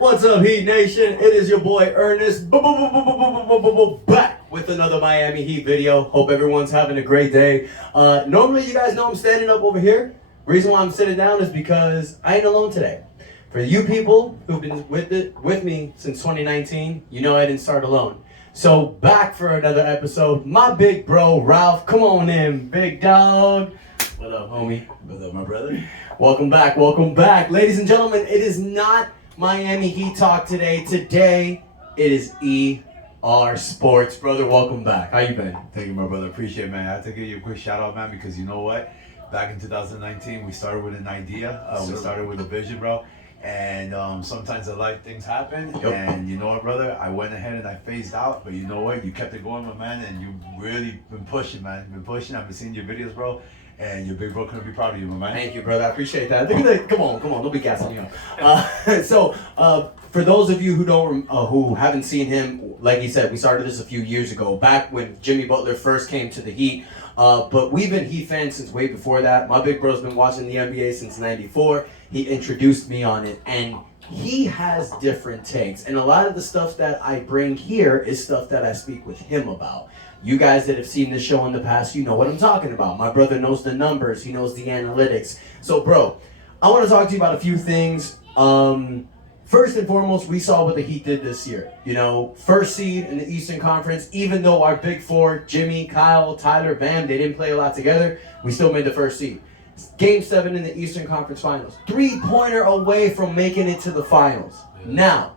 What's up, Heat Nation? It is your boy Ernest back with another Miami Heat video. Hope everyone's having a great day. Normally, you guys know I'm standing up over here. Reason why I'm sitting down is because I ain't alone today. For you people who've been with me since 2019, you know I didn't start alone. So back for another episode. My big bro Ralph, come on in, big dog. What up, homie? What up, my brother? Welcome back, welcome back. Ladies and gentlemen, it is not Miami Heat Talk today. Today, it is ER Sports. Brother, welcome back. How you been? Thank you, my brother. Appreciate it, man. I have to give you a quick shout out, man, because you know what? Back in 2019, we started with an idea. We started with a vision, bro. And sometimes in life things happen. Yep. And you know what, brother? I went ahead and I phased out. But you know what? You kept it going, my man. And you really been pushing, man. You've been pushing. I've been seeing your videos, bro. And your big bro couldn't be proud of you, my man. Thank you, brother. I appreciate that. Look at that. Come on. Don't be gassing me up. So, for those of you who haven't seen him, like he said, we started this a few years ago, back when Jimmy Butler first came to the Heat. But we've been Heat fans since way before that. My big bro's been watching the NBA since '94. He introduced me on it, and he has different takes. And a lot of the stuff that I bring here is stuff that I speak with him about. You guys that have seen this show in the past, you know what I'm talking about. My brother knows the numbers. He knows the analytics. So, bro, I want to talk to you about a few things. First and foremost, we saw what the Heat did this year. You know, first seed in the Eastern Conference. Even though our big four, Jimmy, Kyle, Tyler, Bam, they didn't play a lot together, we still made the first seed. Game 7 in the Eastern Conference Finals. 3-pointer away from making it to the finals. Now,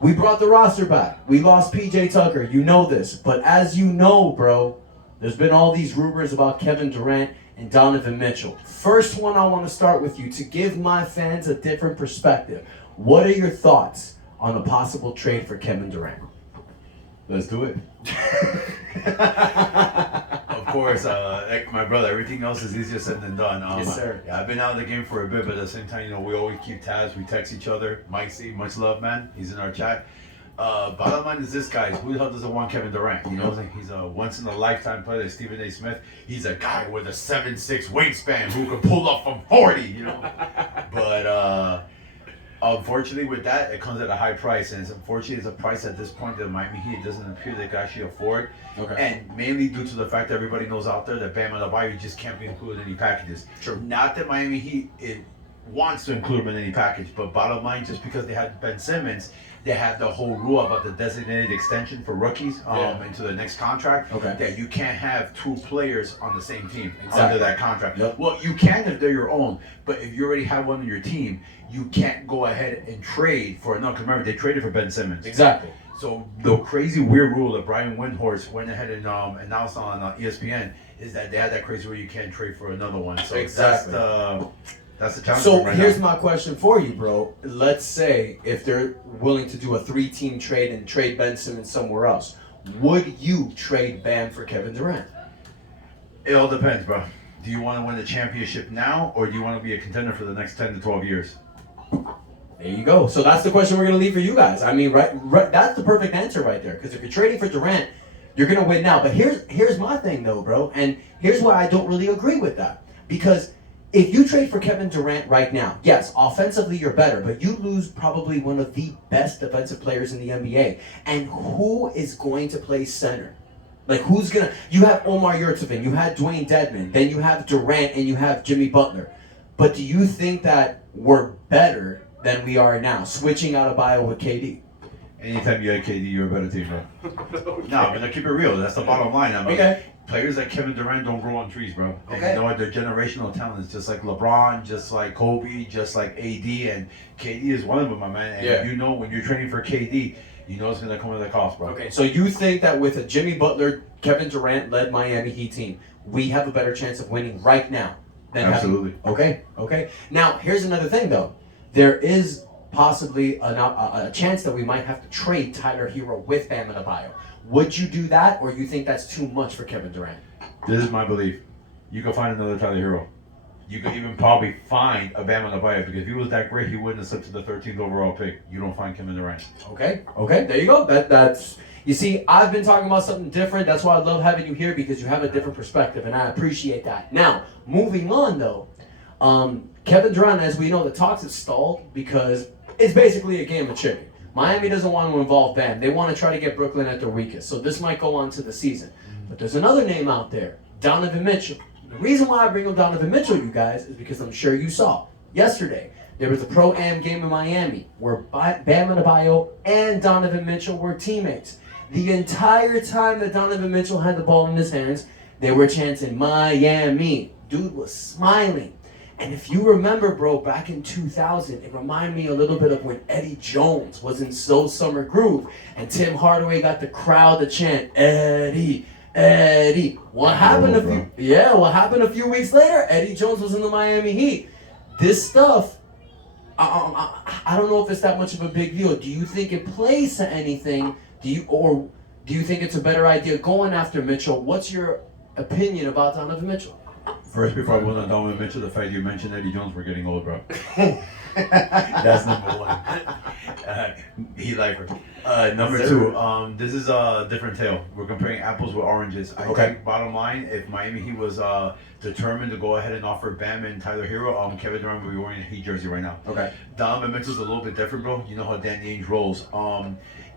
we brought the roster back. We lost PJ Tucker. You know this. But as you know, bro, there's been all these rumors about Kevin Durant and Donovan Mitchell. First one, I want to start with you to give my fans a different perspective. What are your thoughts on a possible trade for Kevin Durant? Let's do it. Of course, like my brother, everything else is easier said than done. Yes, sir. Yeah, I've been out of the game for a bit, but at the same time, you know, we always keep tabs. We text each other. Mike C, much love, man. He's in our chat. Bottom line is this, guys. Who the hell doesn't want Kevin Durant? You know, he's a once-in-a-lifetime player like Stephen A. Smith. He's a guy with a 7'6" wingspan who can pull up from 40, you know. But unfortunately, with that, it comes at a high price, and unfortunately, it's a price at this point that Miami Heat doesn't appear they can actually afford. Okay. And mainly due to the fact that everybody knows out there that Bam Adebayo just can't be included in any packages. Sure. Not that Miami Heat wants to include him in any package, but bottom line, just because they had Ben Simmons, they have the whole rule about the designated extension for rookies into the next contract. Okay. That you can't have two players on the same team Exactly. under that contract. Yep. Well, you can if they're your own, but if you already have one on your team, you can't go ahead and trade for another. Remember, they traded for Ben Simmons. Exactly. So the crazy weird rule that Brian Windhorst went ahead and announced on ESPN is that they had that crazy rule you can't trade for another one. So Exactly. that's the challenge. So right here's now. my question for you, bro. Let's say if they're willing to do a 3-team trade and trade Ben Simmons somewhere else, would you trade Bam for Kevin Durant? It all depends, bro. Do you want to win the championship now, or do you want to be a contender for the next 10 to 12 years? There you go. So that's the question we're going to leave for you guys. I mean, right that's the perfect answer right there. Because if you're trading for Durant, you're going to win now. But here's my thing, though, bro. And here's why I don't really agree with that. Because if you trade for Kevin Durant right now, yes, offensively you're better, but you lose probably one of the best defensive players in the NBA. And who is going to play center? Like, who's going to... You have Omar Yurtseven, you had Dwayne Dedmon, then you have Durant, and you have Jimmy Butler. But do you think that we're better than we are now, switching out Adebayo with KD? Anytime you had KD, you're a better team, bro. No, I'm gonna keep it real. That's the bottom line. I mean, Okay. players like Kevin Durant don't grow on trees, bro. And Okay. you know what? They're generational talents, just like LeBron, just like Kobe, just like AD, and KD is one of them, my man. And Yeah. you know when you're training for KD, you know it's gonna come with a cost, bro. Okay, so you think that with a Jimmy Butler, Kevin Durant-led Miami Heat team, we have a better chance of winning right now than Absolutely. Okay. Now, here's another thing, though. There is possibly a chance that we might have to trade Tyler Hero with Bam Adebayo. Would you do that, or you think that's too much for Kevin Durant? This is my belief. You can find another Tyler Hero. You could even probably find a Bam Adebayo, because if he was that great, he wouldn't have slipped to the 13th overall pick. You don't find Kevin Durant. Okay, there you go. That's you see, I've been talking about something different. That's why I love having you here, because you have a different perspective, and I appreciate that. Now, moving on though, Kevin Durant, as we know, the talks have stalled because it's basically a game of chicken. Miami doesn't want to involve Bam. They want to try to get Brooklyn at their weakest. So this might go on to the season. But there's another name out there, Donovan Mitchell. The reason why I bring up Donovan Mitchell, you guys, is because I'm sure you saw yesterday there was a Pro-Am game in Miami where Bam Adebayo and Donovan Mitchell were teammates. The entire time that Donovan Mitchell had the ball in his hands, they were chanting Miami. Dude was smiling. And if you remember, bro, back in 2000, it reminded me a little bit of when Eddie Jones was in Soul Summer Groove and Tim Hardaway got the crowd to chant Eddie, Eddie. What happened a few weeks later? Eddie Jones was in the Miami Heat. This stuff, I don't know if it's that much of a big deal. Do you think it plays to anything? Do you think it's a better idea going after Mitchell? What's your opinion about Donovan Mitchell? First, before I went on Donovan Mitchell, the fact you mentioned Eddie Jones, we're getting old, bro. That's number one. He lifer. Number two, this is a different tale. We're comparing apples with oranges. I think bottom line, if Miami Heat was determined to go ahead and offer Bam and Tyler Hero, Kevin Durant would be wearing a Heat jersey right now. Okay. Donovan Mitchell's a little bit different, bro. You know how Danny Ainge rolls.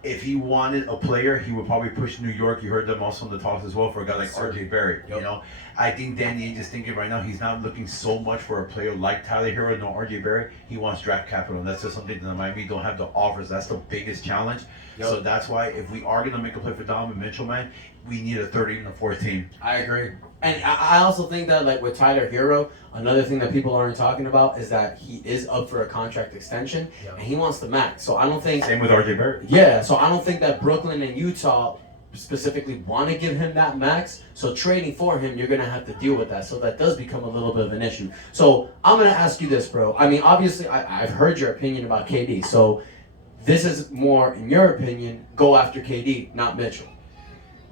If he wanted a player, he would probably push New York. You heard them also in the talks as well for a guy like RJ Barrett. Yep. You know, I think Danny Ainge is thinking right now he's not looking so much for a player like Tyler Hero, no RJ Barrett. He wants draft capital, and that's just something that Miami don't have the offers. That's the biggest challenge. Yep. So that's why if we are gonna make a play for Donovan Mitchell, man, we need a third and a fourth team. I agree. And I also think that, like, with Tyler Hero, another thing that people aren't talking about is that he is up for a contract extension, and he wants the max. So I don't think... Same with RJ Barrett. Yeah, so I don't think that Brooklyn and Utah specifically want to give him that max. So trading for him, you're going to have to deal with that. So that does become a little bit of an issue. So I'm going to ask you this, bro. I mean, obviously, I've heard your opinion about KD. So this is more, in your opinion, go after KD, not Mitchell.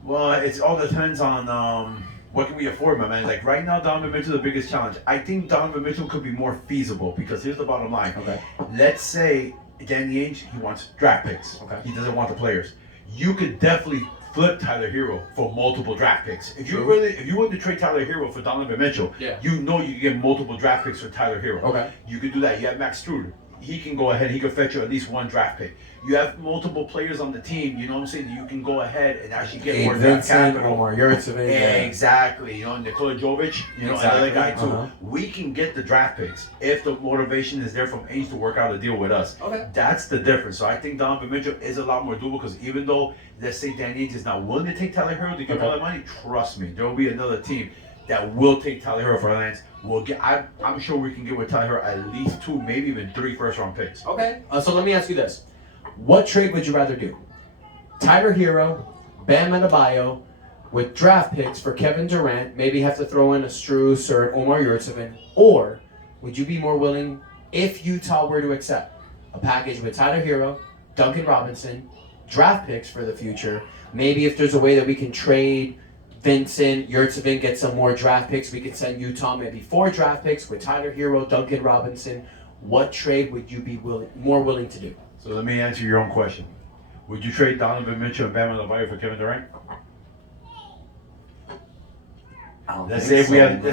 Well, it all depends on... what can we afford, my man? Like right now, Donovan Mitchell is the biggest challenge. I think Donovan Mitchell could be more feasible because here's the bottom line. Okay. Let's say Danny Ainge, he wants draft picks. Okay. He doesn't want the players. You could definitely flip Tyler Hero for multiple draft picks. If you want to trade Tyler Hero for Donovan Mitchell, you know you can get multiple draft picks for Tyler Hero. Okay. You could do that. You have Max Strud. He can go ahead, he could fetch you at least one draft pick. You have multiple players on the team, you know what I'm saying? You can go ahead and actually get more draft capital. Omar Yurtseven. Exactly. You know, Nikola Jovic, another guy too. We can get the draft picks if the motivation is there from Ainge to work out a deal with us. Okay. That's the difference. So I think Donovan Mitchell is a lot more doable because even though, let's say Danny Ainge is not willing to take Tyler Hero to get all that money, trust me, there will be another team that will take Tyler Hero for Lance. We'll get. I'm sure we can get with Tyler Hero at least 2, maybe even 3 first-round picks. Okay. So let me ask you this: what trade would you rather do? Tyler Hero, Bam Adebayo, with draft picks for Kevin Durant. Maybe have to throw in a Strus or an Omar Yurtseven, or would you be more willing, if Utah were to accept a package with Tyler Hero, Duncan Robinson, draft picks for the future? Maybe if there's a way that we can trade Vincent, Yurtseven, get some more draft picks. We could send Utah maybe 4 draft picks with Tyler Hero, Duncan Robinson. What trade would you be more willing to do? So let me answer your own question. Would you trade Donovan Mitchell and Bam Adebayo for Kevin Durant? Let's say we have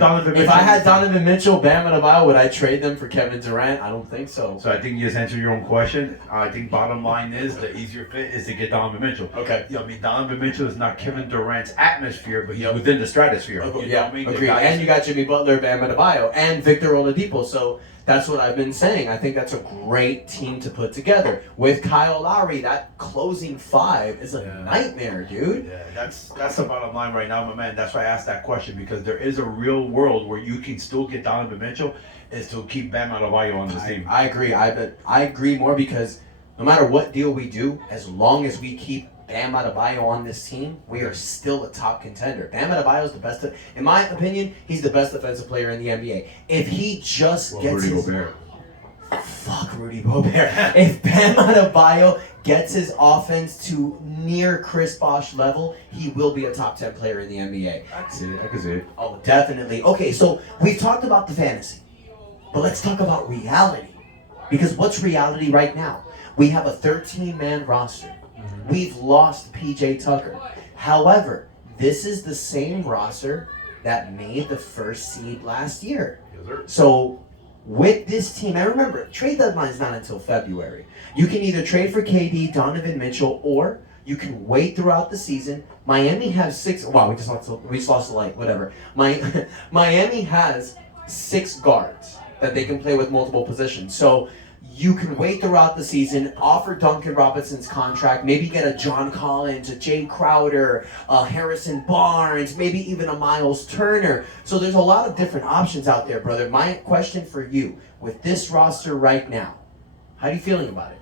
Donovan Mitchell. If I had Donovan Mitchell, Bam Adebayo, would I trade them for Kevin Durant? I don't think so. So I think you just answered your own question. I think bottom line is the easier fit is to get Donovan Mitchell. Okay. I mean, Donovan Mitchell is not Kevin Durant's atmosphere, but he's within the stratosphere. Okay. You know what I mean? Agreed. And you got Jimmy Butler, Bam Adebayo, and Victor Oladipo. So that's what I've been saying. I think that's a great team to put together. With Kyle Lowry, that closing 5 is a nightmare, dude. Yeah, that's the bottom line right now, my man. That's why I asked that question, because there is a real world where you can still get Donovan Mitchell is to keep Bam Adebayo on this team. I agree. I agree more because no matter what deal we do, as long as we keep Bam Adebayo on this team, we are still a top contender. Bam Adebayo is the best, in my opinion, he's the best defensive player in the NBA. If he just gets Rudy Gobert. Fuck Rudy Gobert. If Bam Adebayo gets his offense to near Chris Bosh level, he will be a top 10 player in the NBA. I can see it. Oh, definitely. Okay, so we've talked about the fantasy, but let's talk about reality. Because what's reality right now? We have a 13-man roster. We've lost PJ Tucker. However, this is the same roster that made the first seed last year. Yes, sir. So with this team, and remember, trade deadline is not until February. You can either trade for KD, Donovan Mitchell, or you can wait throughout the season. Miami has 6. Wow, we just lost the light. Whatever. Miami has 6 guards that they can play with multiple positions. So you can wait throughout the season, offer Duncan Robinson's contract, maybe get a John Collins, a Jay Crowder, a Harrison Barnes, maybe even a Miles Turner. So there's a lot of different options out there, brother. My question for you, with this roster right now, how are you feeling about it?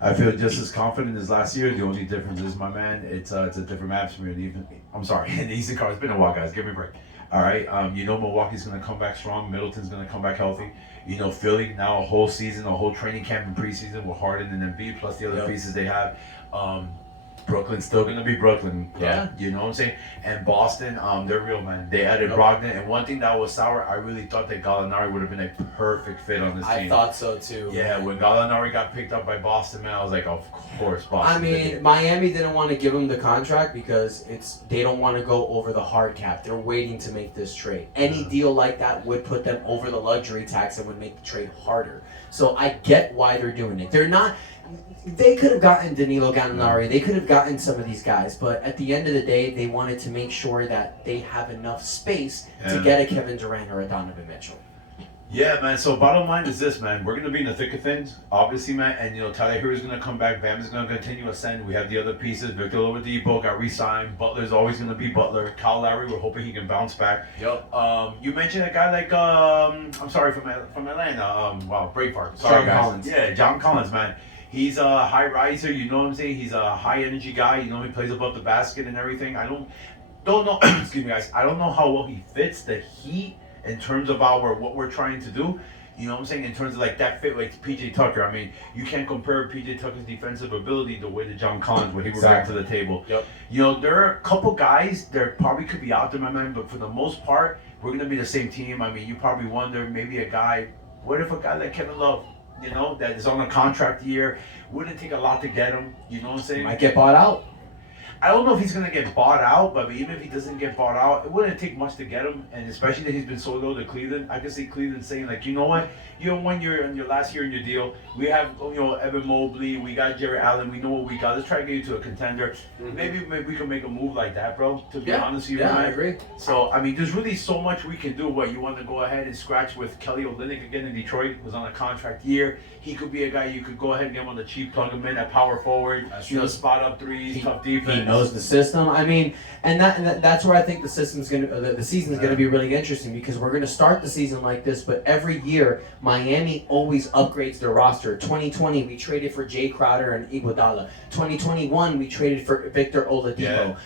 I feel just as confident as last year. The only difference is, my man, it's a different atmosphere. I'm sorry, in the Eastern Conference. It's been a while, guys. Give me a break. All right, Milwaukee's going to come back strong. Middleton's going to come back healthy. Philly now a whole season, a whole training camp and preseason with Harden and Embiid plus the other pieces they have. Brooklyn's still going to be Brooklyn. You know what I'm saying? And Boston, they're real, man. They added Brogdon. And one thing that was sour, I really thought that Gallinari would have been a perfect fit on this team. I thought so, too. Yeah, when Gallinari got picked up by Boston, man, I was like, of course, Boston. I mean, Miami didn't want to give him the contract because they don't want to go over the hard cap. They're waiting to make this trade. Any deal like that would put them over the luxury tax and would make the trade harder. So I get why they're doing it. They could have gotten Danilo Gallinari. They could have gotten some of these guys. But at the end of the day, they wanted to make sure that they have enough space to get a Kevin Durant or a Donovan Mitchell. Yeah, man. So bottom line is this, man. We're going to be in the thick of things, obviously, man. And, Tyler Herro's going to come back. Bam is going to continue to ascend. We have the other pieces. Victor Oladipo got re-signed. Butler's always going to be Butler. Kyle Lowry, we're hoping he can bounce back. Yep. You mentioned a guy like, I'm sorry, from Atlanta. Braveheart. Sorry, John guys. Collins. Yeah, John Collins, man. He's a high riser, you know what I'm saying? He's a high energy guy, he plays above the basket and everything. I don't know, excuse me, guys. I don't know how well he fits the Heat in terms of what we're trying to do. You know what I'm saying? In terms of like that fit like PJ Tucker. I mean, you can't compare PJ Tucker's defensive ability the way to John Collins when he would bring to the table. Yep. There are a couple guys that probably could be out there, my man, but for the most part, we're gonna be the same team. I mean, you probably wonder maybe what if a guy like Kevin Love, that is on a contract year, wouldn't take a lot to get him, you know what I'm saying? Might get bought out. I don't know if he's going to get bought out, but even if he doesn't get bought out, it wouldn't take much to get him. And especially that he's been so low to Cleveland, I can see Cleveland saying, like, you know what? When you're in your last year in your deal, we have, Evan Mobley, we got Jared Allen, we know what we got. Let's try to get you to a contender. Mm-hmm. Maybe we can make a move like that, bro, to be honest with you. Yeah, I agree. So, I mean, there's really so much we can do. You want to go ahead and scratch with Kelly Olynyk again in Detroit, who's on a contract year. He could be a guy you could go ahead and get him on the cheap, plug him in at power forward, spot up threes, tough defense. He knows the system. I mean, and that's where I think the season's gonna be really interesting, because we're gonna start the season like this, but every year Miami always upgrades their roster. 2020 we traded for Jay Crowder and Iguodala. 2021 we traded for Victor Oladipo.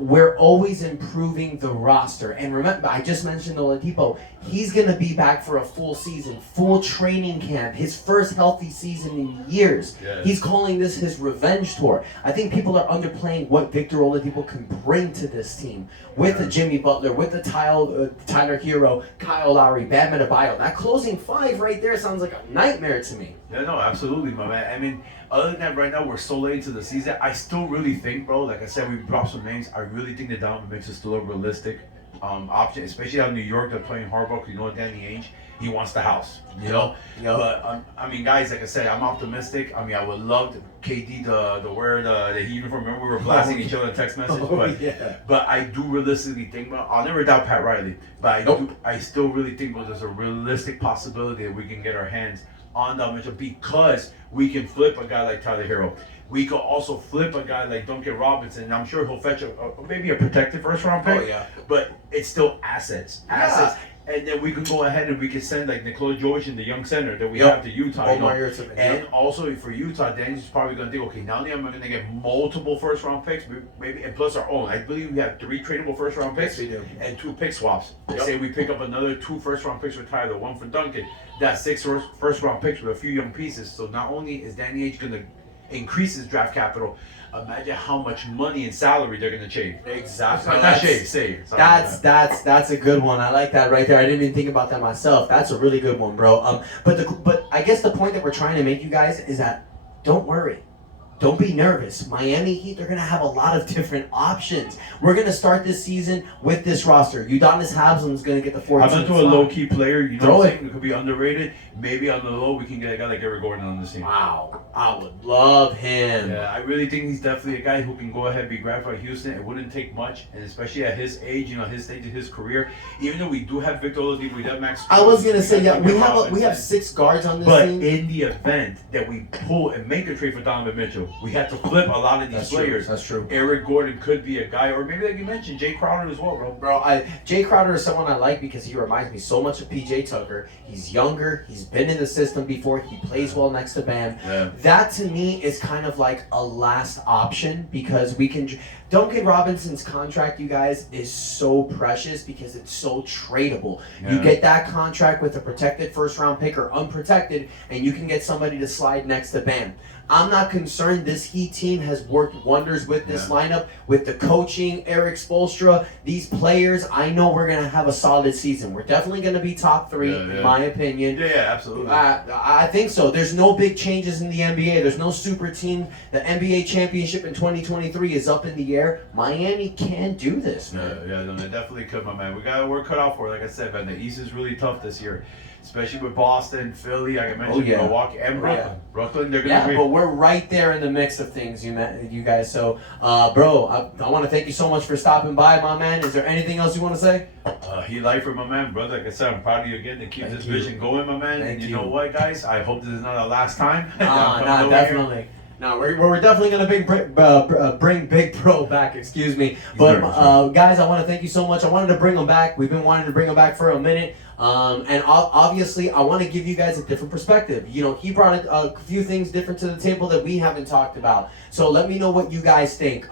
We're always improving the roster. And remember, I just mentioned Oladipo. He's gonna be back for a full season, full training camp, his first healthy season in years. Yes. He's calling this his revenge tour. I think people are underplaying what Victor Oladipo can bring to this team with the Jimmy Butler, with the Tyler Herro, Kyle Lowry, Bam Adebayo. That closing five right there sounds like a nightmare to me. Yeah, no, absolutely, my man. I mean, other than that, right now we're so late into the season. I still really think, bro, like I said, we dropped some names. I really think that Donovan Mitchell is still a realistic option, especially out in New York. They're playing Harbaugh. Danny Ainge, he wants the house, But I mean, guys, like I said, I'm optimistic. I mean, I would love KD to wear the Heat uniform. Remember, we were blasting each other in text message. But I do realistically think, I'll never doubt Pat Riley, but I still really think there's a realistic possibility that we can get our hands on Donovan Mitchell, because we can flip a guy like Tyler Herro. We could also flip a guy like Duncan Robinson, and I'm sure he'll fetch maybe a protected first round pick. Oh, yeah. But it's still assets. And then we could go ahead and we could send like Nikola Jovic, the young center that we have to Utah. And also for Utah, Danny's probably going to think, okay, not only am I going to get multiple first round picks, maybe and plus our own. I believe we have 3 tradable first round picks and 2 pick swaps. Say we pick up another 2 first round picks for Tyler, 1 for Duncan. That's 6 first round picks with a few young pieces. So not only is Danny Ainge going to increase his draft capital, imagine how much money and salary they're going to shave. Exactly. Save. That's a good one. I like that right there. I didn't even think about that myself. That's a really good one, bro. But I guess the point that we're trying to make, you guys, is that don't worry. don't be nervous. Miami Heat, they're going to have a lot of different options. We're going to start this season with this roster. Udonis Haslem is going to get the 14th I'm into a slot. low-key player, you know Throw what I'm it. saying? It could be underrated. Maybe on the low, we can get a guy like Eric Gordon on this team. Wow. I would love him. Yeah, I really think he's definitely a guy who can go ahead and be grabbed by Houston. It wouldn't take much, and especially at his age, you know, his stage of his career. Even though we do have Victor Oladipo, we have Max. I was going to say, yeah, we Robinson. have 6 guards on this But team. in the event that we pull and make a trade for Donovan Mitchell, we have to flip a lot of these players. That's true. Eric Gordon could be a guy, or maybe like you mentioned, Jay Crowder as well, bro. Bro, Jay Crowder is someone I like because he reminds me so much of PJ Tucker. He's younger. He's been in the system before. He plays well next to Bam. Yeah. That to me is kind of like a last option because we can. Duncan Robinson's contract, you guys, is so precious because it's so tradable. You Yeah. get that contract with a protected first round pick or unprotected, and you can get somebody to slide next to Bam. I'm not concerned. This Heat team has worked wonders with this lineup, with the coaching, Eric Spoelstra, these players. I know we're going to have a solid season. We're definitely going to be top 3, in my opinion. Yeah, absolutely. I think so. There's no big changes in the NBA. There's no super team. The NBA championship in 2023 is up in the air. Miami can do this, man. Yeah, no, they definitely could, my man. We got our work cut out for it. Like I said, man, the East is really tough this year, especially with Boston, Philly, like I mentioned, Milwaukee, and Brooklyn. Yeah. Brooklyn, they're going to be. But we're right there in the mix of things, you guys. So, bro, I want to thank you so much for stopping by, my man. Is there anything else you want to say? He life for my man, brother. Like I said, I'm proud of you again to keep this vision going, my man. Thank and you you. know what, guys? I hope this is not our last time. Nah, definitely. No, we're definitely gonna bring Big Bro back. Excuse me, but guys, I want to thank you so much. I wanted to bring him back. We've been wanting to bring him back for a minute, and obviously, I want to give you guys a different perspective. You know, he brought a few things different to the table that we haven't talked about. So let me know what you guys think.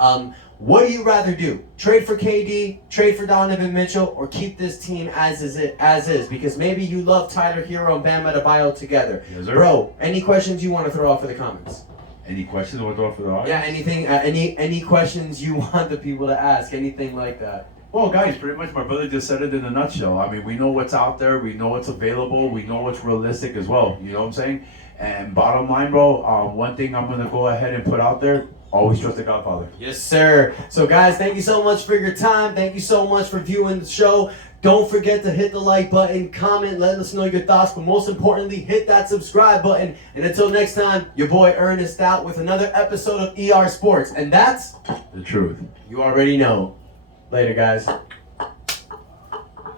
What do you rather do? Trade for KD, trade for Donovan Mitchell, or keep this team as is? Because maybe you love Tyler Hero and Bam Adebayo together. Yes, sir. Bro, any questions you want to throw off in the comments? Any questions or for the audience? Yeah, anything, any questions you want the people to ask, anything like that. Well, guys, pretty much my brother just said it in a nutshell. I mean, we know what's out there, we know what's available, we know what's realistic as well. You know what I'm saying? And bottom line, bro, one thing I'm gonna go ahead and put out there: always trust the Godfather. Yes, sir. So, guys, thank you so much for your time. Thank you so much for viewing the show. Don't forget to hit the like button, comment, let us know your thoughts, but most importantly, hit that subscribe button. And until next time, your boy Ernest out with another episode of ER Sports. And that's The truth. you already know. Later, guys.